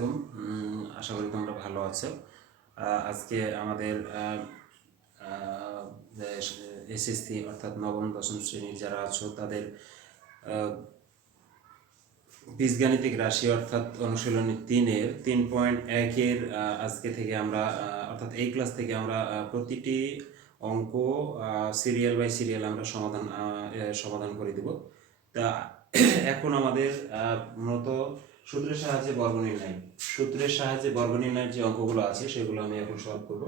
আলাইকুম। আশা করি তোমরা ভালো আছো। আজকে আমাদের এসএসসি অর্থাৎ নবম দশম শ্রেণীর যারা আছো তাদের বীজগাণিতিক রাশি অর্থাৎ অনুশীলনী 3-এর 3.1-এর আজকে থেকে আমরা অর্থাৎ এই ক্লাস থেকে আমরা প্রতিটি অঙ্ক সিরিয়াল বাই সিরিয়াল আমরা সমাধান করে দেব। তা এখন আমাদের মূলত সূত্রের সাহায্যে বর্গ নির্ণয়ের যে অঙ্কগুলো আছে সেগুলো আমি এখন সলভ করব।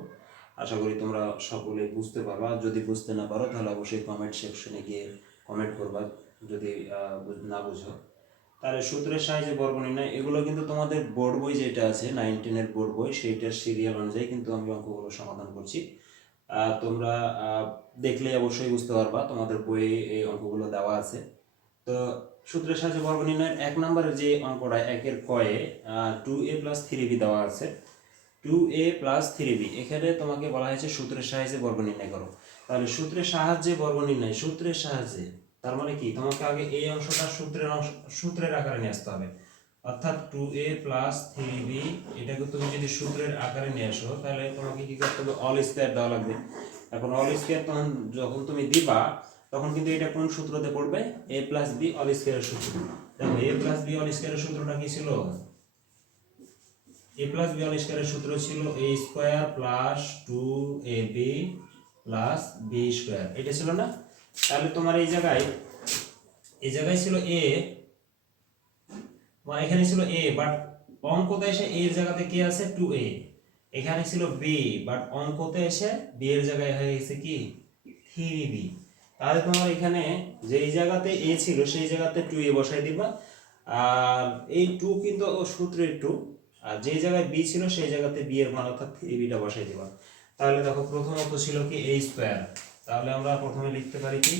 আশা করি তোমরা সকলে বুঝতে পারবা। যদি বুঝতে না পারো তাহলে অবশ্যই কমেন্ট সেকশনে গিয়ে কমেন্ট করবা যদি না বুঝো। তাহলে সূত্রের সাহায্যে বর্গ নির্ণয়, এগুলো কিন্তু তোমাদের বোর্ড বই যেটা আছে 9-10-এর বোর্ড বই, সেইটার সিরিয়াল অনুযায়ী কিন্তু আমি অঙ্কগুলো সমাধান করছি। তোমরা দেখলে অবশ্যই বুঝতে পারবা, তোমাদের বইয়ে এই অঙ্কগুলো দেওয়া আছে। তো সূত্রের সাহায্যে বর্গ নির্ণয়ের 1 নম্বরের যে অঙ্কটা 1-এর কয়ে 2a + 3b দেওয়া আছে। 2a + 3b এখানে তোমাকে বলা হয়েছে সূত্রের সাহায্যে বর্গ নির্ণয় করো। তাহলে সূত্রের সাহায্যে বর্গ নির্ণয়, সূত্রের সাহায্যে তার মানে কি, তোমাকে আগে এই অংশটা সূত্রের আকারে নিয়ে আসতে হবে। অর্থাৎ 2a + 3b এটাকে তুমি যদি সূত্রের আকারে নিয়ে আসো তাহলে তোমাকে কি করতে হবে, অল স্কয়ার দেওয়া লাগবে। এখন অল স্কয়ার তখন যখন তুমি দিবা তখন কিন্তু এটা কোন সূত্রতে পড়বে, a + b অল স্কয়ারের সূত্র। দেখো a + b অল স্কয়ারের সূত্রটা কি ছিল, a + b অল স্কয়ারের সূত্র ছিল a² + 2ab + b², এটা ছিল না? তাহলে তোমার এই জায়গায় ছিল a, মানে এখানে ছিল a, বাট অঙ্কতে এসে a এর জায়গাতে কি আছে 2a, এখানে ছিল b, বাট অঙ্কতে এসে b এর জায়গায় হয়ে গেছে কি 3b। তাহলে তোমার এখানে যেই জায়গাতে a ছিল সেই জায়গাতে 2a বসাই দিবা, আর এই 2 কিন্তু সূত্রের 2, আর যে জায়গায় b ছিল সেই জায়গাতে b এর মান অর্থাৎ 3bটা বসাই দিবা। তাহলে দেখো প্রথমত ছিল কি a², তাহলে আমরা প্রথমে লিখতে পারি কি,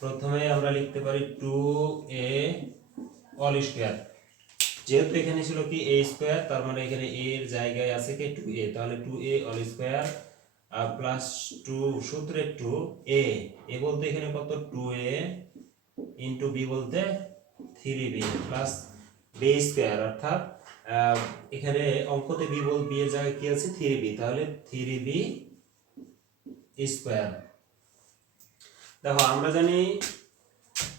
প্রথমে আমরা লিখতে পারি 2a অল স্কয়ার। যেহেতু এখানে ছিল কি a², তার মানে এখানে a এর জায়গায় আছে কি 2a, তাহলে 2a অল স্কয়ার প্লাস 2 সূত্রে 2a, a বলতে এখানে কত 2a ইনটু b বলতে 3b প্লাস b², অর্থাৎ এখানে অঙ্কতে b এর জায়গায় কি আছে 3b, তাহলে 3b²। দেখো আমরা জানি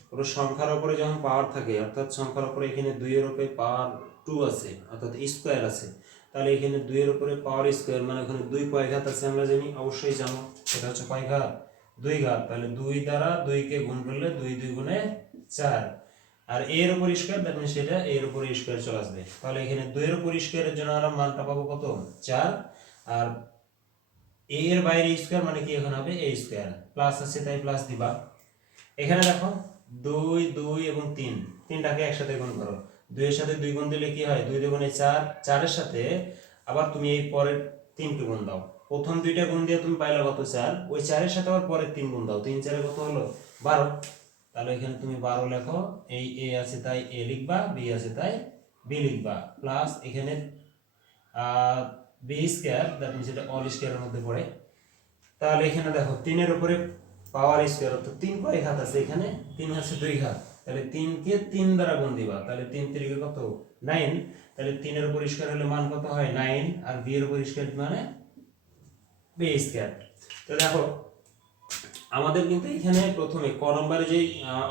পুরো সংখ্যার উপরে যখন পাওয়ার থাকে, অর্থাৎ সংখ্যার উপরে এখানে 2 এর উপরে পাওয়ার 2 আছে অর্থাৎ স্কয়ার আছে, তাহলে এখানে 2 এর উপরে পাওয়ার স্কয়ার মানে ওখানে 2 কয় ঘাত আছে আমরা জানি, অবশ্যই জানো সেটা হচ্ছে কয় ঘাত, 2 ঘাত। তাহলে 2 দ্বারা 2 কে গুণ করলে 2 2 গুণে 4, আর a এর উপর স্কয়ার, তার মানে সেটা a এর উপর স্কয়ার চলে আসবে। তাহলে এখানে 2 এর উপর স্কয়ারের জন্য আমরা মানটা পাবো কত 4, আর a এর বাইরে স্কয়ার মানে কি এখন হবে a², প্লাস আছে তাই প্লাস দিবা। এখানে দেখো 2 2 এবং 3, তিনটাকে একসাথে গুণ করো, 2 এর সাথে 2 গুণ দিলে কি হয় 2 2 গুণে 4, 4 এর সাথে আবার তুমি এই পরের 3 কে গুণ দাও, প্রথম দুইটা গুণ দিয়ে তুমি পাইলে কত 4, ওই 4 এর সাথে আবার পরের 3 গুণ দাও, 3 4 এ কত হলো 12। তাহলে এখানে তুমি 12 লেখো, এই a আছে তাই a লিখবা, b আছে তাই b লিখবা, প্লাস এখানে b², দ্যাট মিন্স এটা অল স্কয়ারের মধ্যে পড়ে। তাহলে এখানে দেখো 3 এর উপরে পাওয়ার স্কয়ার, অর্থাৎ 3 কয় ঘাত আছে এখানে 3 আছে 2 ঘাত, তাহলে 3 কে 3 দ্বারা গুণ দিবা, তাহলে 3 3 কে কত 9, তাহলে 3 এর উপর স্কয়ার হলে মান কত হয় 9, আর b এর উপর স্কয়ার মানে b²। তো দেখো আমাদের কিন্তু এখানে প্রথমে ক নম্বরে যে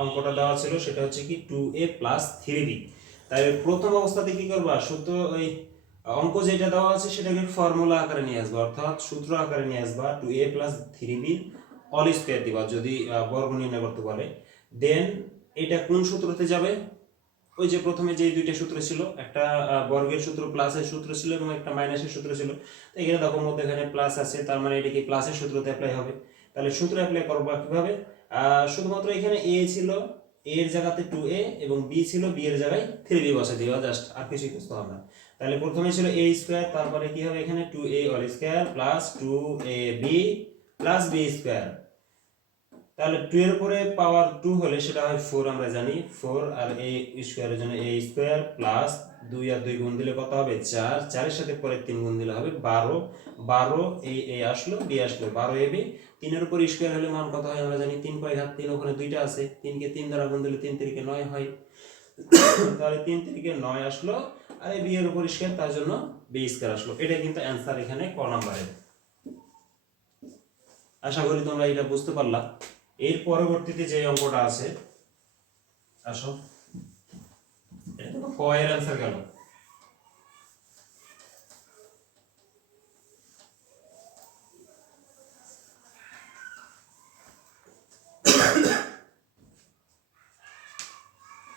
অঙ্কটা দেওয়া ছিল সেটা হচ্ছে কি 2a + 3b। তাহলে প্রথম অবস্থাতে কি করবা, সূত্র ওই অঙ্ক যেটা দেওয়া আছে সেটাকে ফর্মুলা আকারে নিয়ে আসবা, অর্থাৎ সূত্র আকারে নিয়ে আসবা, 2a + 3b অল স্কয়ার দিবা যদি বর্গ নির্ণয় করতে বলে। দেন এটা কোন সূত্রতে যাবে, ওই যে প্রথমে যে দুইটা সূত্র ছিল, একটা বর্গের সূত্র প্লাসের সূত্র ছিল এবং একটা মাইনাসের সূত্র ছিল, তো এখানে দেখো মধ্যে এখানে প্লাস আছে, তার মানে এটা কি প্লাসের সূত্রতে অ্যাপ্লাই হবে। তাহলে সূত্র অ্যাপ্লাই করব কিভাবে, শুধুমাত্র এখানে a ছিল, a এর জায়গাতে 2a এবং b ছিল, b এর জায়গায় 3b বসাই দিবা, জাস্ট আর কিছুই করতে হবে না। তাহলে প্রথমে ছিল a², তারপরে কি হবে এখানে 2a all square plus 2ab plus b²। তাহলে 2 এর উপরে পাওয়ার 2 হলে সেটা হয় 4, আমরা জানি 4, আর a স্কয়ারের জন্য a² প্লাস 2 আর 2 গুণ দিলে কত হবে 4, 4 এর সাথে পরে 3 গুণ দিলে হবে 12, 12 a আসলো b আসলো 12ab, 3 এর উপর স্কয়ার হলে মান কত হয় আমরা জানি 3 কয় ঘাত 3, ওখানে দুইটা আছে, 3 কে 3 দ্বারা গুণ দিলে 3 3 কে 9 হয়। তাহলে 3 তিরিকে 9 আসলো, আর এই বি এর উপর স্কয়ার, তার জন্য বি স্কয়ার আসলো। এটা কিন্তু অ্যান্সার এখানে ক নম্বরের। আশা করি তোমরা এটা বুঝতে পারলা। এর পরবর্তীতে যে অঙ্কটা আছে, আসো, এটা তো ক এর অ্যান্সার গেল।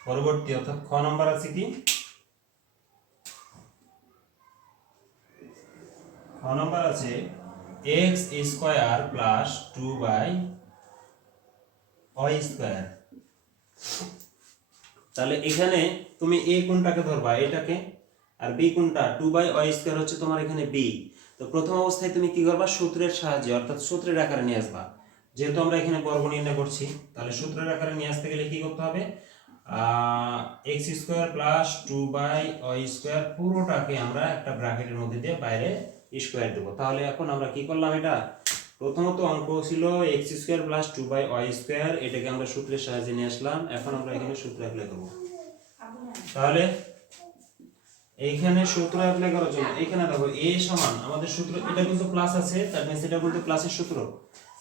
পরবর্তী অর্থাৎ খ নাম্বার আছে কি, খ নাম্বার আছে x square plus 2y square. তাহলে এখানে তুমি এ কোনটাকে ধরবা, এটাকে, আর বি কোনটা, 2y স্কয়ার হচ্ছে তোমার এখানে বি। তো প্রথম অবস্থায় তুমি কি করবা, সূত্রের সাহায্যে অর্থাৎ সূত্রের আকারে নিয়ে আসবা। যেহেতু আমরা এখানে বর্গ নির্ণয় করছি, তাহলে সূত্রের আকারে নিয়ে আসতে গেলে কি করতে হবে, x square plus 2y square পুরোটাকে আমরা একটা ব্র্যাকেটের মধ্যে দিয়ে বাইরে স্কয়ার দেবো। তাহলে এখন আমরা কি করলাম, এটা প্রথমত অঙ্ক ছিল x square plus 2y square, এটাকে আমরা সূত্রের সাহায্যে নিয়ে আসলাম। এখন আমরা এখানে সূত্র অ্যাপ্লাই করব। তাহলে এইখানে সূত্র অ্যাপ্লাই করার জন্য এখানে দেখো a সমান আমাদের সূত্র, এটা কিন্তু প্লাস আছে, তার মানে এটা কিন্তু প্লাসের সূত্র।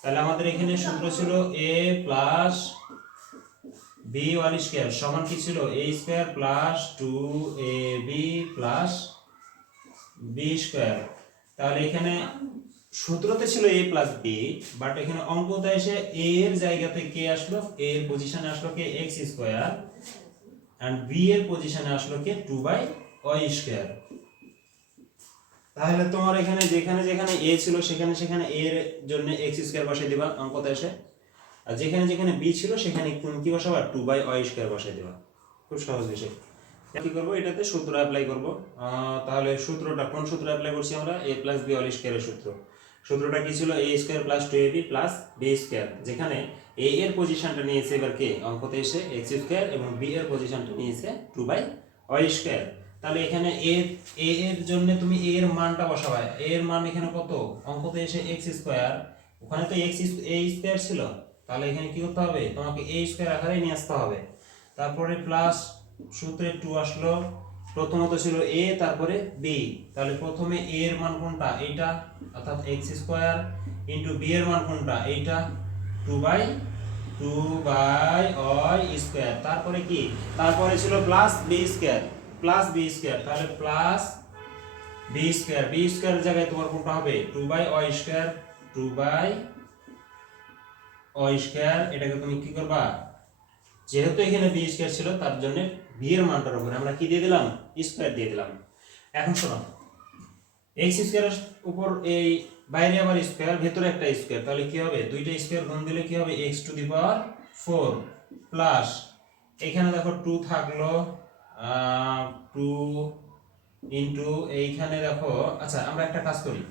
তাহলে আমাদের এখানে সূত্র ছিল a plus b one square সমান কি ছিল, a square plus 2ab plus b square. তাহলে এখানে সূত্রতে ছিল a প্লাস b, বাট এখানে অঙ্কতে এসে a এর জায়গাতে কে আসলো, a এর পজিশনে আসলো কে x স্কয়ার, এন্ড b এর পজিশনে আসলো কে 2y স্কয়ার। তাহলে তোমার এখানে যেখানে যেখানে a ছিল সেখানে সেখানে a এর জন্য x স্কয়ার বসাই দিবা অঙ্কতে এসে, আর যেখানে যেখানে b ছিল সেখানে কি বসাবা, 2y স্কয়ার বসাই দিবা। খুব সহজ বিষয়। কি করব, এটাতে সূত্র অ্যাপ্লাই করব। তাহলে সূত্রটা কোন সূত্র অ্যাপ্লাই করছি আমরা, a প্লাস b হোল স্কয়ারের সূত্র। সূত্রটা কি ছিল, a square plus 2ab plus b square, যেখানে a এর পজিশনটা নিয়েছে এবার কে অঙ্কতে এসে x স্কয়ার, এবং b এর পজিশনটা নিয়েছে 2y স্কয়ার। তাহলে এখানে a এর জন্য তুমি a এর মানটা বসাবা। a এর মান এখানে কত, অঙ্কতে এসে x স্কয়ার, ওখানে তো x a স্কয়ার ছিল, তাহলে এখানে কি করতে হবে, তোমাকে a স্কয়ার আকারে নিয়ে আসতে হবে। তারপরে প্লাস সূত্রে 2 আসলো, প্রথমত ছিল a তারপরে b। তাহলে প্রথমে a এর মান কোনটা, এইটা, অর্থাৎ x স্কয়ার, ইনটু b এর মান কোনটা, এইটা, 2y স্কয়ার। তারপরে কি, তারপরে ছিল plus b square, plus b square. তাহলে plus b square, b square এর জায়গায় তোমার কোনটা হবে, 2y স্কয়ার, 2y স্কয়ার। এটাকে তুমি কি করবা, যেহেতু এখানে বি স্কয়ার ছিল তার জন্য বি এর মানটার উপরে আমরা কি দিয়ে দিলাম, স্কয়ার দিয়ে দিলাম। এখন শোনো, x স্কয়ারের উপর এই বাইরে আবার স্কয়ার, ভেতরে একটা স্কয়ার, তাহলে কি হবে, দুইটা স্কয়ার গুণ দিলে কি হবে, x two the power 4 plus এখানে দেখো 2 থাকলো, 2 ইনটু এইখানে দেখো, আচ্ছা আমরা একটা কাজ করি,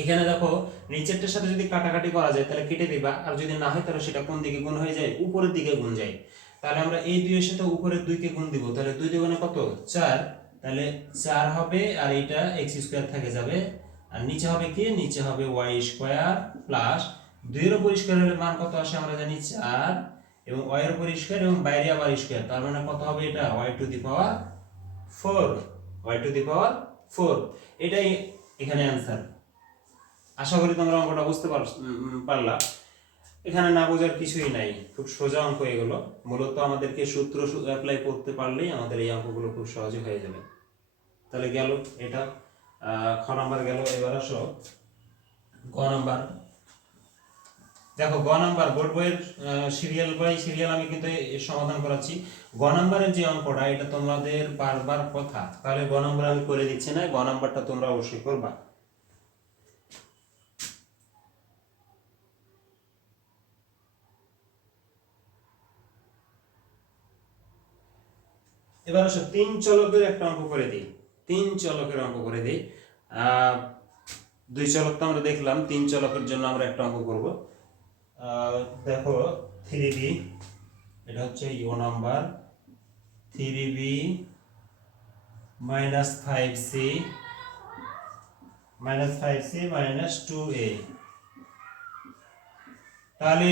এখানে দেখো নিচেরটার সাথে যদি কাটাকাটি করা যায় তাহলে কেটে দিবা, আর যদি না হয় তাহলে সেটা কোন দিকে গুণ হয়ে যায়, উপরের দিকে গুণ যায়। তাহলে আমরা এই 2 এর সাথে উপরের 2 কে গুণ দিব, তাহলে 2 দুগুণে কত, 4, তাহলে 4 হবে, আর এটা x স্কয়ার থেকে যাবে, আর নিচে হবে কি, নিচে হবে y স্কয়ার প্লাস 2 এর উপর স্কয়ার হলে মান কত আসে আমরা জানি 4, এবং y এর উপর স্কয়ার এবং বাইরে আবার স্কয়ার, তার মানে কত হবে এটা, y to the power 4, y to the power 4। এটাই এখানে অ্যানসার। আশা করি তোমরা অঙ্কটা বুঝতে পারলা। এখানে না বোঝার কিছুই নাই, খুব সোজা অঙ্ক এগুলো। মূলত আমাদেরকে সূত্র অ্যাপ্লাই করতে পারলেই আমাদের এই অঙ্কগুলো খুব সহজে হয়ে যাবে। তাহলে গেল এটা, খ নাম্বার গেল। এবার আসো গ নাম্বার। দেখো গ নাম্বার বোর্ড বইয়ের সিরিয়াল বাই সিরিয়াল আমি কিন্তু এর সমাধান করাচ্ছি। গ নাম্বারের যে অঙ্কটা, এটা তোমাদের বারবার কথা, তাহলে গ নাম্বার আমি করে দিচ্ছি না, গ নাম্বারটা তোমরা অবশ্যই করবা। এবার আসো 3 চলকের একটা অঙ্ক করে দিই, 3 চলকের অঙ্ক করে দিই। 2 চলক তো আমরা দেখলাম, 3 চলকের জন্য আমরা একটা অঙ্ক করব। দেখো 3b, এটা হচ্ছে you number, 3b minus 5c minus 2a তাহলে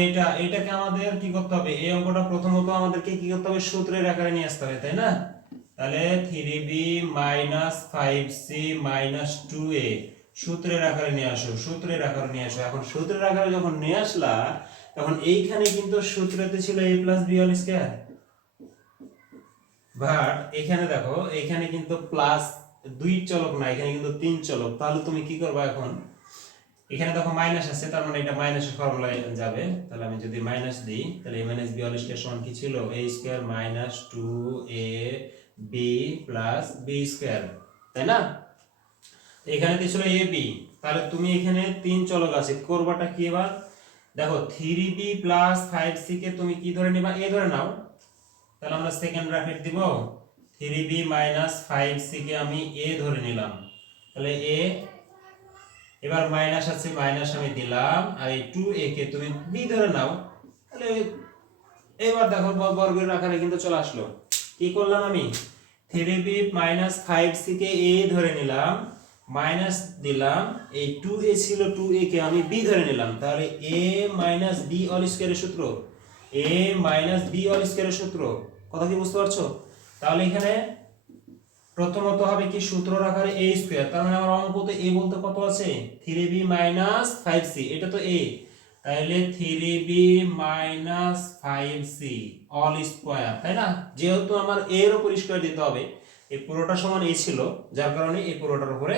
এটাকে আমাদের কি করতে হবে, এই অঙ্কটা প্রথমত আমাদেরকে কি করতে হবে, সূত্রের আকারে নিয়ে আসতে হবে, তাই না? তাহলে 3b minus 5c minus 2a সূত্রের আকারে নিয়ে আসো, সূত্রের আকারে নিয়ে আসো। এখন সূত্রের আকারে যখন নিয়ে আসলা, তখন এইখানে কিন্তু সূত্রতে ছিল a plus b whole square, but এখানে দেখো এখানে কিন্তু প্লাস দুই চলক না, এখানে কিন্তু তিন চলক। তাহলে তুমি কি করবে এখন, এখানে দেখো মাইনাস আছে, তার মানে এটা মাইনাসের ফর্মুলায় যাবে। তাহলে আমি যদি মাইনাস দিই, তাহলে a minus b whole square সমান কি ছিল, a square minus 2ab plus b square, তাই না? এখানে দিয়েছিল a b, তাহলে তুমি এখানে তিন চলক আছে, করবাটা কি এবার দেখো 3b প্লাস 5c কে তুমি কি ধরে নিবা, a ধরে নাও। তাহলে আমরা সেকেন্ড ব্র্যাকেট দিব, 3b মাইনাস 5c কে আমি a ধরে নিলাম, তাহলে a, এবার মাইনাস আছে মাইনাস আমি দিলাম, আর এই 2a কে তুমি b ধরে নাও। তাহলে এবার দেখো বর্গের আকারে কিন্তু চলে আসলো। কি করলাম আমি, 3b minus 5c K a ধরে নিলাম, মাইনাস দিলাম, এই 2a ছিল 2a কে আমি b ধরে নিলাম। তাহলে a মাইনাস b হোল স্কয়ারের সূত্র, a মাইনাস b হোল স্কয়ারের সূত্র, কথা কি বুঝতে পারছো? তাহলে এখানে প্রথমত হবে কি, সূত্রের আকারে a স্কয়ার, তার মানে আমার অঙ্কতে a বলতে কত আছে, 3b মাইনাস 5c, এটা তো a, তাহলে 3b minus 5c all square, তাই না? যেহেতু আমার a এর উপর স্কয়ার দিতে হবে, এই পুরোটা সমান a ছিল, যার কারণে এই পুরোটার উপরে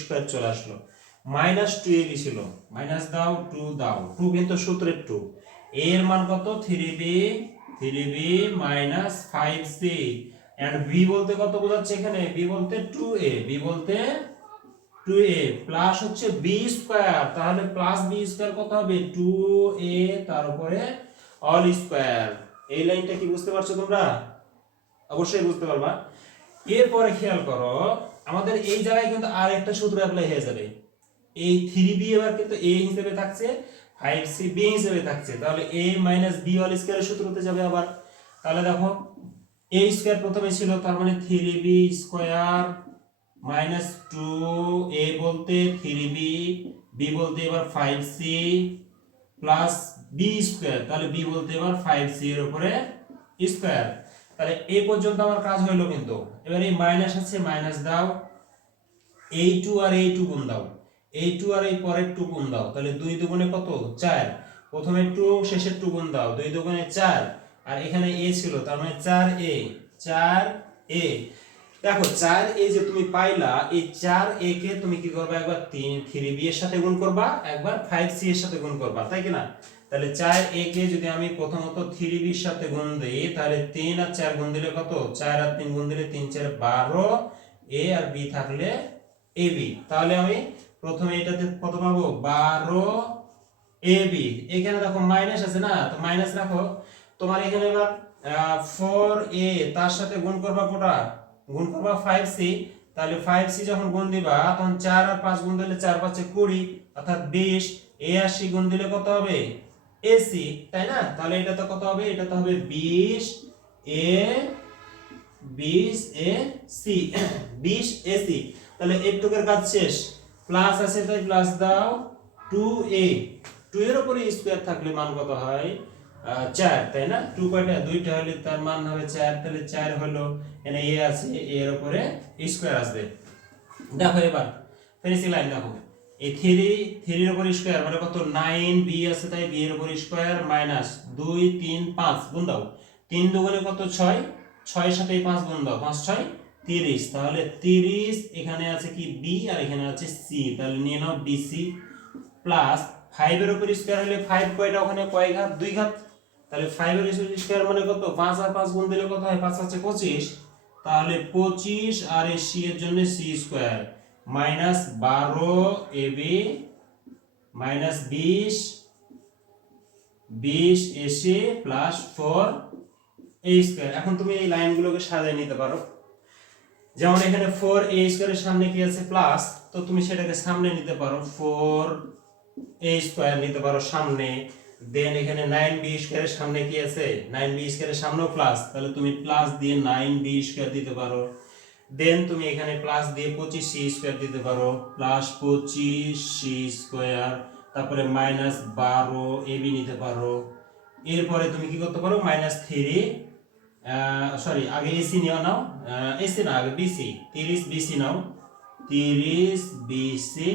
স্কয়ার চলে আসলো। মাইনাস 2ab ছিল, মাইনাস দাও 2 দাও, 2 কিন্তু সূত্রের 2, a এর মান কত, 3b minus 5c, and b বলতে কত বোঝাচ্ছে এখানে, b বলতে 2a, b বলতে 2a প্লাস হচ্ছে b স্কয়ার, তাহলে প্লাস b স্কয়ার কত হবে, 2a তার উপরে অল স্কয়ার। এই লাইনটা কি বুঝতে পারছো তোমরা? অবশ্যই বুঝতে পারবা। এরপরে খেয়াল করো, আমাদের এই জায়গায় কিন্তু আর একটা সূত্র অ্যাপ্লাই হয়ে যাবে। এই 3b এবার কিন্তু a হিসেবে থাকছে, 5c b হিসেবে থাকছে, তাহলে a মাইনাস b হোল স্কয়ারের সূত্রতে যাবে আবার। তাহলে দেখো a স্কয়ার প্রথমে ছিল, তার মানে 3b স্কয়ার মাইনাস 2a বলতে 3b, b বলতে এবার 5c প্লাস b স্কয়ার, তাহলে b বলতে এবার 5c এর উপরে স্কয়ার। তাহলে এই পর্যন্ত আমার কাজ হলো কিন্তু। এবার এই মাইনাস আছে, মাইনাস দাও, এই 2 আর এই 2 গুণ দাও, এই 2 আর এই পরের 2 গুণ দাও, তাহলে 2 দুগুণে কত, 4, প্রথমে 2 শেষের 2 গুণ দাও, 2 দুগুণে 4, আর এখানে a ছিল, তার মানে 4a, 4a। দেখো 4a যে তুমি পাইলা, এই 4a কে তুমি কি করবে, একবার 3b এর সাথে গুণ করবা, একবার 5c এর সাথে গুণ করবা, তাই কি না? তাহলে 4a কে যদি আমি প্রথমত 3b এর সাথে গুণ দেই, তাহলে 3 আর 4 গুণ দিলে কত, 4 আর 3 গুণ দিলে 3 4 12, a আর b থাকলে ab, তাহলে আমি প্রথমে এটাতে কত পাবো, 12ab। এখানে দেখো মাইনাস আছে না, তো মাইনাস রাখো। তোমার এখানে এবার 4a তার সাথে গুণ করবা কোটা, গুণ করবা 5c, তাহলে 5c যখন গুণ দিবা, তখন 4 আর 5 গুণ দিলে 4 5 20, অর্থাৎ 20, a আর c গুণ দিলে কত হবে, ac, তাই না? তাহলে এটা তো কত হবে, এটা তো হবে 20ac 20ac। তাহলে এইটুকের কাজ শেষ, প্লাস আছে তাই প্লাস দাও, 2a, 2 এর উপরে স্কয়ার থাকলে মান কত হয়, 4, তাই না? 2 কয়টা, দুইটা হলে তার মান হবে 4, তাহলে 4 হলো, এখানে a আছে, a এর উপরে স্কয়ার আসবে। দেখো এবার ফিনিশিং লাইন দেখো, এই 3 এর উপর স্কয়ার মানে কত, 9b আছে, তাই b এর উপর স্কয়ার মাইনাস 2 3 5 গুণ দাও, 3 দুগুণে কত, 6, 6 এর সাথে 5 গুণ দাও, 5 6 30, তাহলে 30, এখানে আছে কি b আর এখানে আছে c, তাহলে নিয়ে নাও bc প্লাস 5 এর উপর স্কয়ার হলে 5 কয়টা, ওখানে কয় ঘাত, 2 ঘাত, তাহলে 5 এর স্কয়ার মানে কত, 5 আর 5 গুণ দিলে কত হয়, 5 আছে 25, তাহলে 25 আর এই c এর জন্য c square minus 12ab minus 20ac plus 4a square. এখন তুমি এই লাইনগুলোকে সাজিয়ে নিতে পারো, যেমন এখানে 4a স্কয়ারের সামনে কি আছে, প্লাস, তো তুমি সেটাকে সামনে নিতে পারো, 4a স্কয়ার নিতে পারো সামনে। দেন এখানে 9b স্কয়ারের সামনে কি আছে, 9b স্কয়ারের সামনেও প্লাস, তাহলে তুমি প্লাস দিয়ে 9b স্কয়ার দিতে পারো। দেন তুমি এখানে প্লাস দিয়ে 25c স্কয়ার দিতে পারো, প্লাস 25c স্কয়ার তারপরে -12 AB নিতে পারো। এরপরে তুমি কি করতে পারো -3 সরি আগে এসি নাও, এসি না আগে বিসি, 30 বিসি নাও, 30 বিসি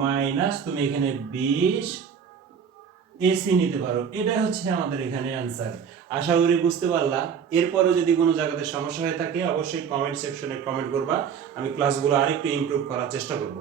মাইনাস তুমি এখানে 20 এসি নিতে পারো। এটাই হচ্ছে আমাদের এখানে অ্যান্সার। আশা করি বুঝতে পারলা। এরপরও যদি কোনো জায়গাতে সমস্যা হয়ে থাকে অবশ্যই কমেন্ট সেকশনে কমেন্ট করবা, আমি ক্লাসগুলো আরেকটু ইমপ্রুভ করার চেষ্টা করব।